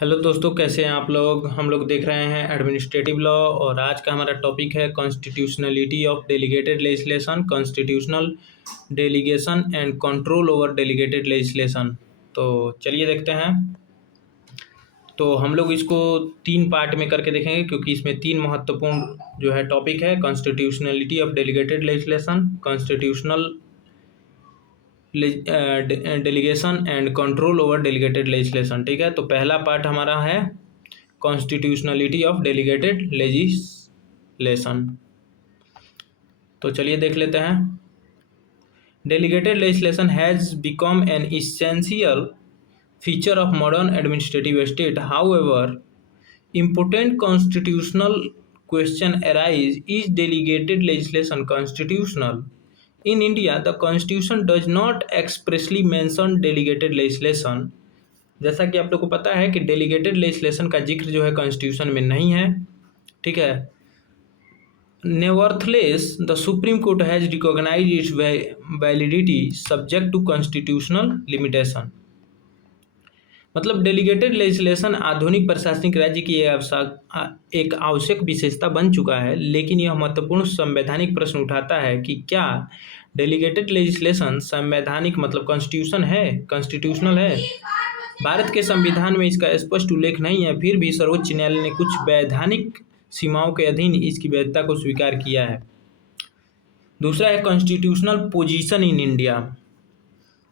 Hello दोस्तों, कैसे हैं आप लोग। हम लोग देख रहे हैं एडमिनिस्ट्रेटिव लॉ और आज का हमारा टॉपिक है constitutionality of delegated legislation, constitutional delegation and control over delegated legislation. तो चलिए देखते हैं। तो हम लोग इसको तीन पार्ट में करके देखेंगे क्योंकि इसमें तीन महत्वपूर्ण जो है टॉपिक है। Constitutionality of delegated legislation, constitutional delegation and control over delegated legislation. ठीक है, तो पहला पार्ट हमारा है कॉन्स्टिट्यूशनलिटी ऑफ डेलीगेटेड लेजिस्लेशन। तो चलिए देख लेते हैं। Delegated legislation has become an essential feature of modern administrative state. However, important constitutional question arise: is delegated legislation constitutional? In India, the constitution does not expressly mention delegated legislation। जैसा कि आप लोग को पता है कि डेलीगेटेड लेजिस्लेशन का जिक्र जो है कॉन्स्टिट्यूशन में नहीं है। ठीक है। Nevertheless the Supreme Court has recognised its validity subject to constitutional limitation. मतलब डेलीगेटेड लेजिस्लेशन आधुनिक प्रशासनिक राज्य की एक आवश्यक विशेषता बन चुका है, लेकिन यह महत्वपूर्ण संवैधानिक प्रश्न उठाता है कि क्या डेलीगेटेड लेजिस्लेशन संवैधानिक मतलब कॉन्स्टिट्यूशनल है। भारत के संविधान में इसका स्पष्ट उल्लेख नहीं है, फिर भी सर्वोच्च न्यायालय ने कुछ वैधानिक सीमाओं के अधीन इसकी वैधता को स्वीकार किया है। दूसरा है constitutional position in India.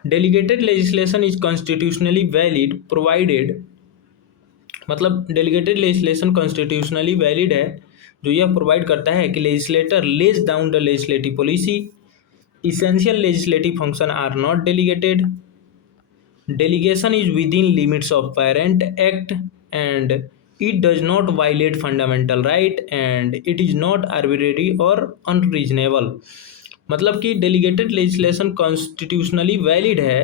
Delegated legislation is constitutionally valid provided, मतलब डेलीगेटेड लेजिस्लेशन कॉन्स्टिट्यूशनली वैलिड है जो यह प्रोवाइड करता है कि legislator lays down the legislative policy, essential legislative function are not delegated, delegation is within limits of parent act and it does not violate fundamental right and it is not arbitrary और unreasonable. मतलब कि delegated legislation constitutionally valid है,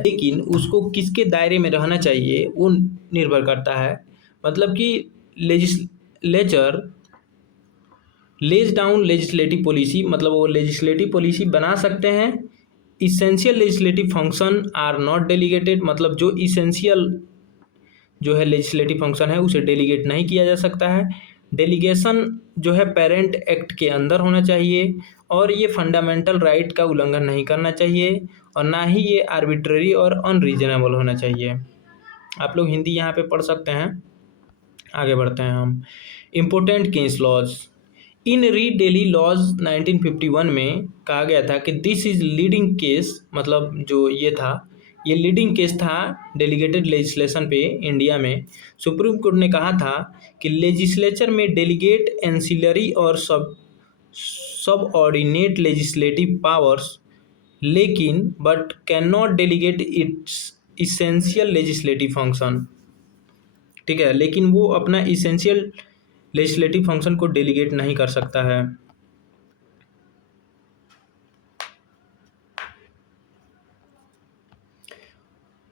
लेकिन उसको किसके दायरे में रहना चाहिए वो निर्भर करता है। मतलब कि legislature lays down legislative policy, मतलब वो लेजिस्लेटिव पॉलिसी बना सकते हैं। Essential legislative function are not delegated, मतलब जो इसेंशियल जो है लेजिस्लेटिव फंक्शन है उसे डेलीगेट नहीं किया जा सकता है। डेलीगेशन जो है पेरेंट एक्ट के अंदर होना चाहिए और ये फंडामेंटल राइट का उल्लंघन नहीं करना चाहिए और ना ही ये आर्बिट्ररी और अनरीजनेबल होना चाहिए। आप लोग हिंदी यहाँ पे पढ़ सकते हैं। आगे बढ़ते हैं हम। इम्पोर्टेंट केस लॉज इन री डेली लॉज 1951 में कहा गया था कि दिस इज लीडिंग केस, मतलब जो ये लीडिंग केस था डेलीगेटेड लेजिस्लेशन पे इंडिया में। सुप्रीम कोर्ट ने कहा था कि लेजिस्लेचर में डेलीगेट एंसिलरी और सब ऑर्डिनेट लेजिस्लेटिव पावर्स, लेकिन but can not delegate it's essential legislative function. ठीक है, लेकिन वो अपना इसेंशियल लेजिस्लेटिव फंक्शन को डेलीगेट नहीं कर सकता है।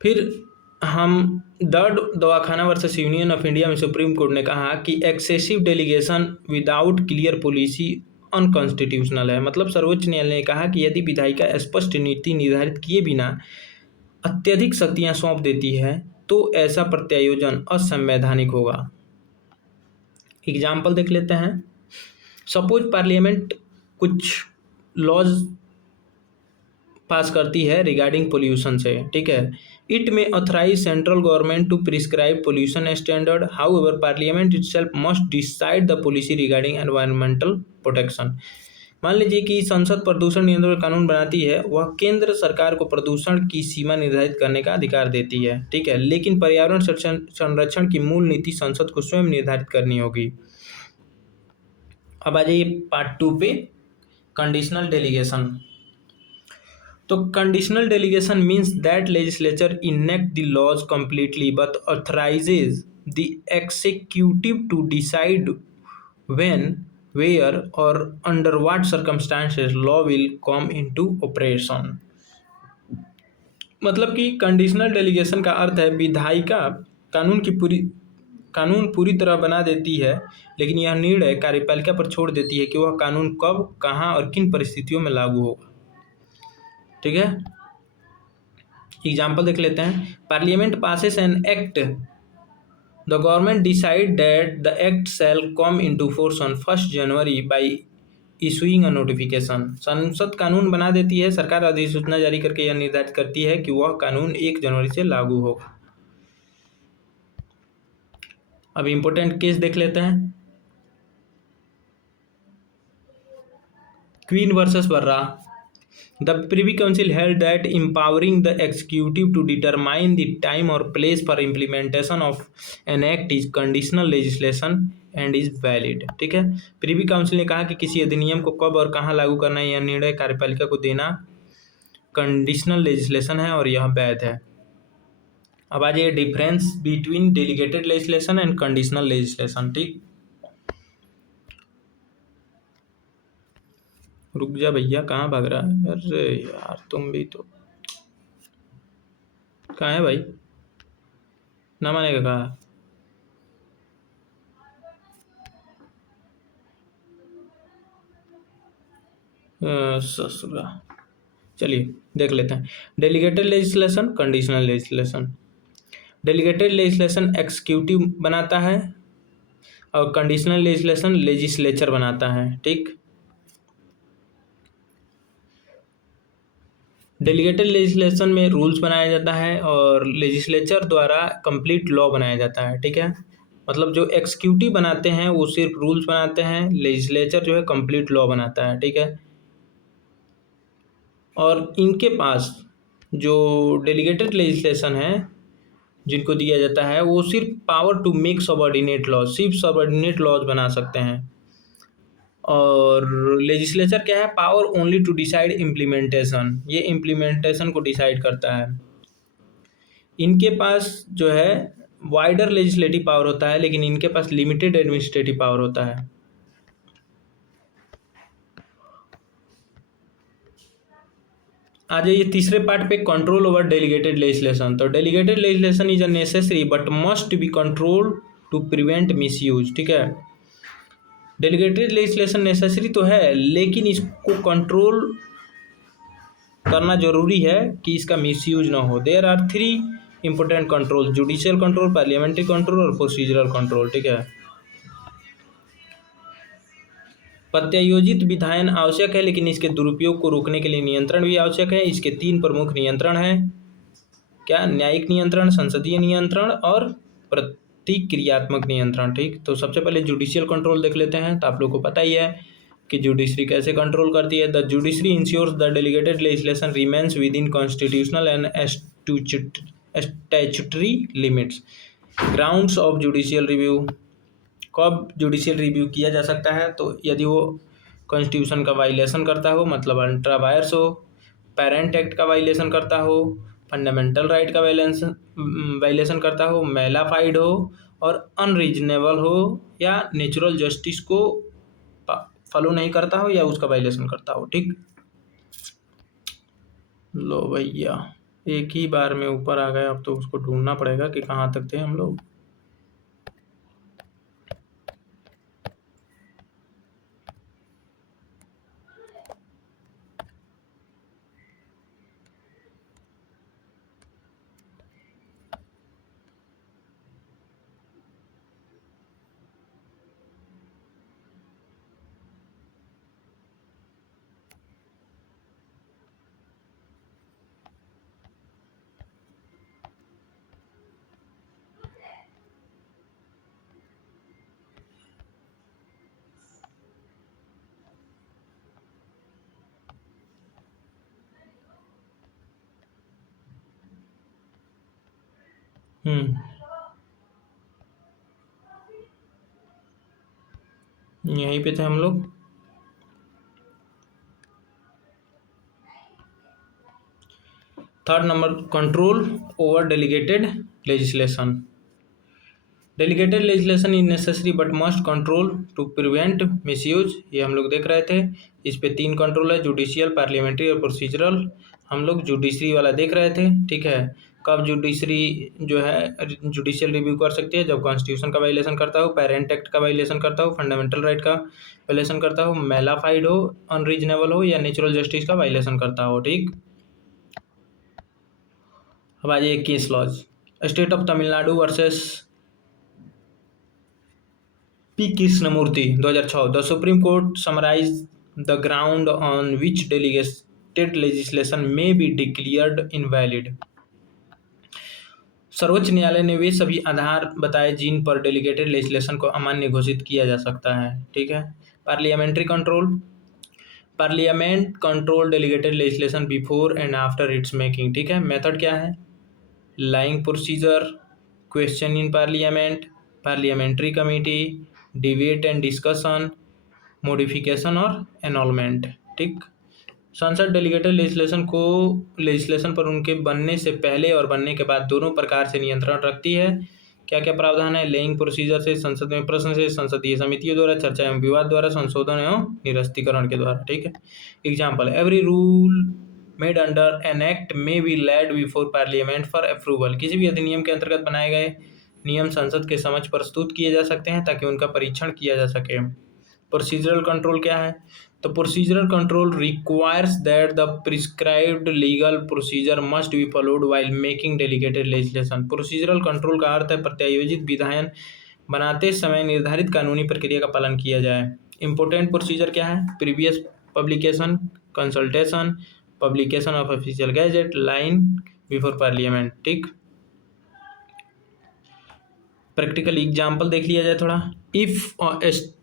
फिर हम दर्ड दवाखाना वर्सेस यूनियन ऑफ इंडिया में सुप्रीम कोर्ट ने कहा कि excessive delegation without clear policy unconstitutional है। मतलब सर्वोच्च न्यायालय ने कहा कि यदि विधायिका स्पष्ट नीति निर्धारित किए बिना अत्यधिक शक्तियां सौंप देती है तो ऐसा प्रत्यायोजन असंवैधानिक होगा। एग्जाम्पल देख लेते हैं। सपोज पार्लियामेंट कुछ लॉज पास करती है रिगार्डिंग पोल्यूशन से। ठीक है, इट में authorize central government to prescribe pollution standard, however parliament itself must decide the policy regarding environmental protection. मान लीजिए कि संसद प्रदूषण नियंत्रण कानून बनाती है, वह केंद्र सरकार को प्रदूषण की सीमा निर्धारित करने का अधिकार देती है। ठीक है, लेकिन पर्यावरण संरक्षण की मूल नीति संसद को स्वयं निर्धारित करनी होगी। अब आ जाइए पार्ट 2 पे, कंडीशनल डेलीगेशन। तो conditional delegation means that legislature enact the laws completely but authorises the executive to decide when, where और under what circumstances law will come into operation. मतलब कि कंडीशनल डेलीगेशन का अर्थ है विधायिका कानून पूरी तरह बना देती है, लेकिन यह निर्णय कार्यपालिका पर छोड़ देती है कि वह कानून कब, कहाँ और किन परिस्थितियों में लागू होगा। ठीक है, एग्जाम्पल देख लेते हैं। Parliament passes an act the government decide that the act shall come into force on 1 January by issuing a notification. संसद कानून बना देती है, सरकार अधिसूचना जारी करके यह निर्धारित करती है कि वह कानून 1 जनवरी से लागू होगा। अब इंपॉर्टेंट केस देख लेते हैं। Queen versus Barra. The Privy Council held that empowering the executive to determine the time or place for implementation of an act is conditional legislation and is valid। ठीक है, प्रिवी काउंसिल ने कहा कि किसी अधिनियम को कब और कहाँ लागू करना है, यह निर्णय कार्यपालिका को देना कंडीशनल लेजिस्लेशन है और यह वैध है। अब आ जाइए difference between delegated legislation and conditional legislation. ठीक, रुक जा भैया, कहाँ भाग रहा है? अरे यार तुम भी तो, कहाँ है भाई? ना मानेगा कहा। ससुरा, चलिए देख लेते हैं। Delegated legislation, conditional legislation. Delegated legislation executive बनाता है और कंडीशनल लेजिस्लेशन लेजिस्लेचर बनाता है। ठीक, डेलीगेटेड लेजिस्लेशन में रूल्स बनाया जाता है और लेजिस्लेचर द्वारा कंप्लीट लॉ बनाया जाता है। ठीक है, मतलब जो एक्सिक्यूटिव बनाते हैं वो सिर्फ रूल्स बनाते हैं, लेजिस्लेचर जो है कंप्लीट लॉ बनाता है। ठीक है, और इनके पास जो डेलीगेटेड लेजिस्लेशन है जिनको दिया जाता है वो सिर्फ power to make subordinate laws, सिर्फ सबऑर्डिनेट लॉज बना सकते हैं। और लेजिस्लेचर क्या है? Power only to decide implementation, ये इम्प्लीमेंटेशन को डिसाइड करता है। इनके पास जो है वाइडर लेजिस्लेटिव पावर होता है, लेकिन इनके पास लिमिटेड एडमिनिस्ट्रेटिव पावर होता है। आ जाइए तीसरे पार्ट पे, कंट्रोल ओवर डेलीगेटेड लेजिस्लेशन। तो delegated legislation is a necessary but must be control to prevent misuse. ठीक है, डेलीगेटेड लेजिस्लेशन नेसेसरी तो है, लेकिन इसको कंट्रोल करना जरूरी है कि इसका मिसयूज ना हो। There are 3 important control: judicial control, parliamentary control और प्रोसीजरल कंट्रोल। ठीक है, प्रत्यायोजित विधायन आवश्यक है, लेकिन इसके दुरुपयोग को रोकने के लिए नियंत्रण भी आवश्यक है। इसके 3 प्रमुख नियंत्रण हैं। क्या? न्यायिक नियंत्रण, संसदीय नियंत्रण और प्रतिक्रियात्मक नियंत्रण। ठीक, तो सबसे पहले जुडिशियल कंट्रोल देख लेते हैं। तो आप लोग को पता ही है कि जुडिशरी कैसे कंट्रोल करती है। The judiciary ensures the delegated legislation remains within constitutional and statutory limits. Grounds of judicial review. कब जुडिशियल रिव्यू किया जा सकता है? तो यदि वो कॉन्स्टिट्यूशन का वायलेशन करता हो, मतलब अल्ट्रा वायर्स हो, पेरेंट एक्ट का वायलेशन करता हो, फंडामेंटल राइट का वायलेशन करता हो, मेलाफाइड हो और अनरीजनेबल हो, या नेचुरल जस्टिस को फॉलो नहीं करता हो या उसका वायलेशन करता हो। ठीक, लो भैया एक ही बार में ऊपर आ गए। अब तो उसको ढूंढना पड़ेगा कि कहाँ तक थे हम लोग। यहीं पे थे हम लोग। Third number, control over delegated legislation. Delegated legislation is necessary but must control to prevent misuse, ये हम लोग देख रहे थे। इस पे 3 कंट्रोल है, जुडिशियल, पार्लियामेंट्री और प्रोसीजरल। हम लोग जुडिशरी वाला देख रहे थे। ठीक है, कब जुडिशरी जो है जुडिशियल रिव्यू कर सकती है? जब कॉन्स्टिट्यूशन का वायलेशन करता हो, पेरेंट एक्ट का वायलेशन करता हो, फंडामेंटल राइट का वायलेशन करता हो, मेलाफाइड हो, अनरीजनेबल हो या नेचुरल जस्टिस का वायलेशन करता हो। ठीक, अब आ जाइए case laws. State of Tamil Nadu versus P Krishnamurthy 2006 the Supreme court summarise the ground on which delegated legislation may be declared invalid. सर्वोच्च न्यायालय ने वे सभी आधार बताए जिन पर डेलीगेटेड लेजिस्लेशन को अमान्य घोषित किया जा सकता है। ठीक है। Parliamentary control, parliament control delegated legislation before and after it's making. ठीक है। मेथड क्या है? Lying procedure, question in parliament, parliamentary committee, debate and discussion, modification और एनोलमेंट। ठीक। संसद डेलीगेटेड लेजिस्लेशन पर उनके बनने से पहले और बनने के बाद दोनों प्रकार से नियंत्रण रखती है। क्या क्या प्रावधान है? लेइंग प्रोसीजर से, संसद में प्रश्न से, संसदीय समितियों द्वारा, चर्चा एवं विवाद द्वारा, संशोधन एवं निरस्तीकरण के द्वारा। ठीक है। Example, every rule made under an act may be laid before parliament for approval. किसी भी अधिनियम के अंतर्गत बनाए गए नियम संसद के समक्ष प्रस्तुत किए जा सकते हैं ताकि उनका परीक्षण किया जा सके। प्रोसीजरल कंट्रोल क्या है? तो procedural control requires that the prescribed legal procedure must be followed while making delegated legislation. Procedural control का अर्थ है प्रत्यायोजित विधान बनाते समय निर्धारित कानूनी प्रक्रिया का पालन किया जाए। इंपोर्टेंट प्रोसीजर क्या है? Previous publication, consultation, publication of official gazette, line before parliament. ठीक। प्रैक्टिकल एग्जाम्पल देख लिया जाए थोड़ा। If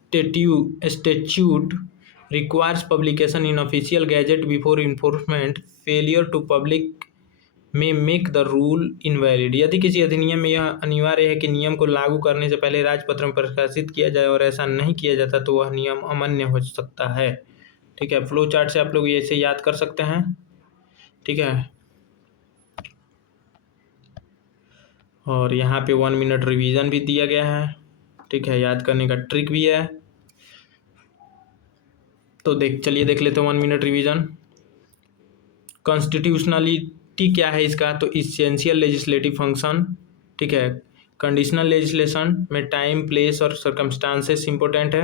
statute requires publication in official gazette before enforcement, failure to public may make the rule invalid। यदि किसी अधिनियम में यह अनिवार्य है कि नियम को लागू करने से पहले राजपत्र में प्रकाशित किया जाए और ऐसा नहीं किया जाता तो वह नियम अमान्य हो सकता है। ठीक है। फ्लो चार्ट से आप लोग ऐसे याद कर सकते हैं। ठीक है। और यहाँ पे 1 मिनट रिवीजन भी दिया गया है। ठीक है। याद करने का ट्रिक भी है। तो चलिए देख लेते हैं 1 मिनट रिवीजन। कॉन्स्टिट्यूशनलिटी क्या है इसका? तो इसेंशियल लेजिस्लेटिव फंक्शन। ठीक है। कंडीशनल लेजिस्लेशन में टाइम, प्लेस और सर्कमस्टांसेस इंपॉर्टेंट है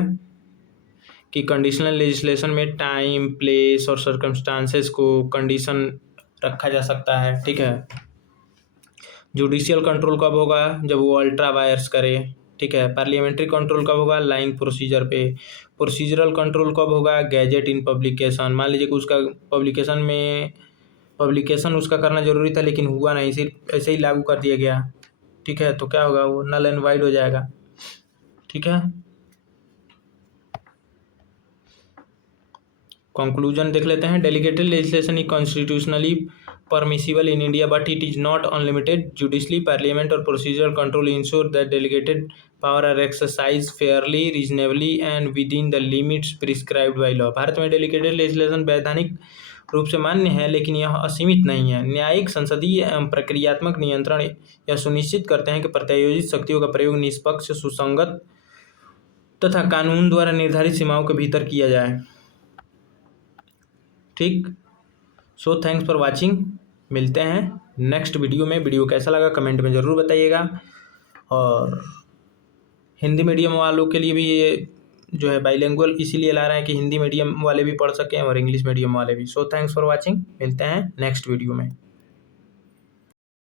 कि कंडीशनल लेजिस्लेशन में टाइम, प्लेस और सर्कमस्टांसेस को कंडीशन रखा जा सकता है। ठीक है। जुडिशियल कंट्रोल कब होगा? जब वो अल्ट्रा वायर्स करे। ठीक है। पार्लियामेंट्री कंट्रोल कब होगा? लाइंग प्रोसीजर पे। प्रोसीजरल कंट्रोल कब होगा? गैजेट इन पब्लिकेशन। मान लीजिए कि उसका पब्लिकेशन उसका करना जरूरी था लेकिन हुआ नहीं, सिर्फ ऐसे ही लागू कर दिया गया। ठीक है। तो क्या होगा? वो नल एंड वाइड हो जाएगा। ठीक है। कंक्लूजन देख लेते हैं। Delegated legislation is constitutionally permissible in India, but it is not unlimited. Judiciary, parliament, or procedural control ensure that delegated power are exercised fairly, reasonably, and within the limits prescribed by law. Bharat में delegated legislation वैधानिक रूप से मान्य है लेकिन यह असीमित नहीं है। न्यायिक, संसदीय एवं प्रक्रियात्मक नियंत्रण यह सुनिश्चित करते हैं कि प्रत्यायोजित शक्तियों का प्रयोग निष्पक्ष, सुसंगत तथा कानून द्वारा निर्धारित सीमाओं के भीतर किया जाए। ठीक। So thanks for watching. मिलते हैं नेक्स्ट वीडियो में। वीडियो कैसा लगा कमेंट में ज़रूर बताइएगा। और हिंदी मीडियम वालों के लिए भी ये जो है बाइलिंगुअल इसीलिए ला रहे हैं कि हिंदी मीडियम वाले भी पढ़ सकें और इंग्लिश मीडियम वाले भी। So thanks for watching. मिलते हैं नेक्स्ट वीडियो में।